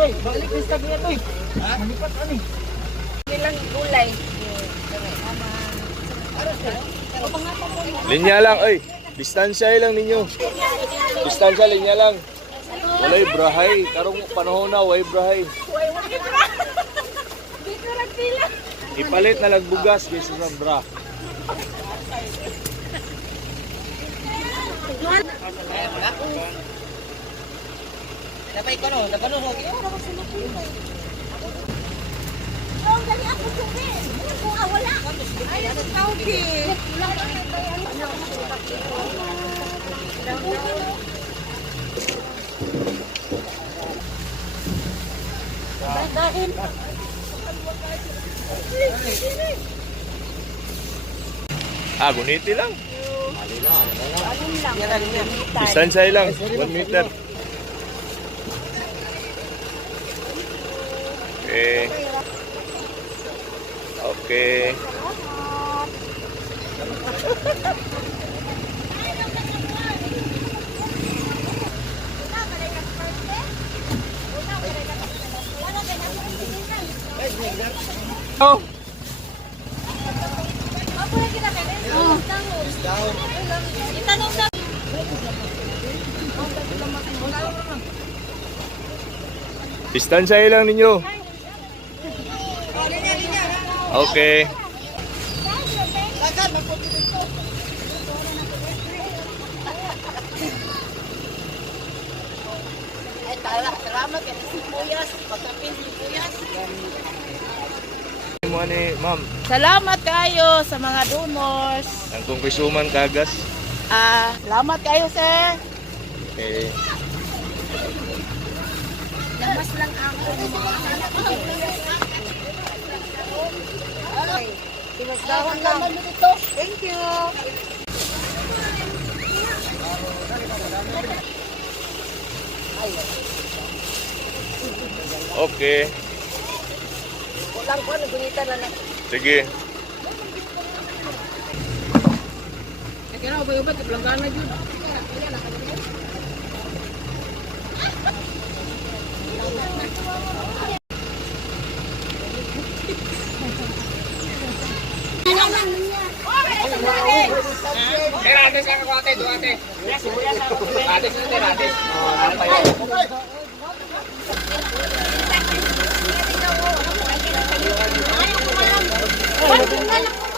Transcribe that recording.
Toy, balik yung stag niya, Toy. Malipat ano eh. Ilang gulay. Linya lang, ay. Distansya lang ninyo. Distansya, linya lang. Walay brahay. Karong panahon na, way brahay. Dito lang pila. Ipalit na lagbugas kaysa sa bra. Dapat ikaw no, dapat no. Oh, dali ako suki. Kung wala. Ay, ang tawgi. Dahil Guniti lang. alin lang. Distansya lang, 1 meter. Okay. Okay. Oh. Itanong na. Distansya lang ninyo. Okay. Ay, salamat kay Sibuyas. Pagkapin Sibuyas. Mo ni ma'am, Salamat kayo sa mga donors. ang kongresuman kagas. Salamat kayo, sir. Okay. Labas lang ako. Dahon lang. Thank you. Okay. Walang ko, nagunita na na. Sige. Kaya na, ubay-ubay, kaplanggan na dyan. Rates ang ako ate, duwate. Rates na rates. Ay,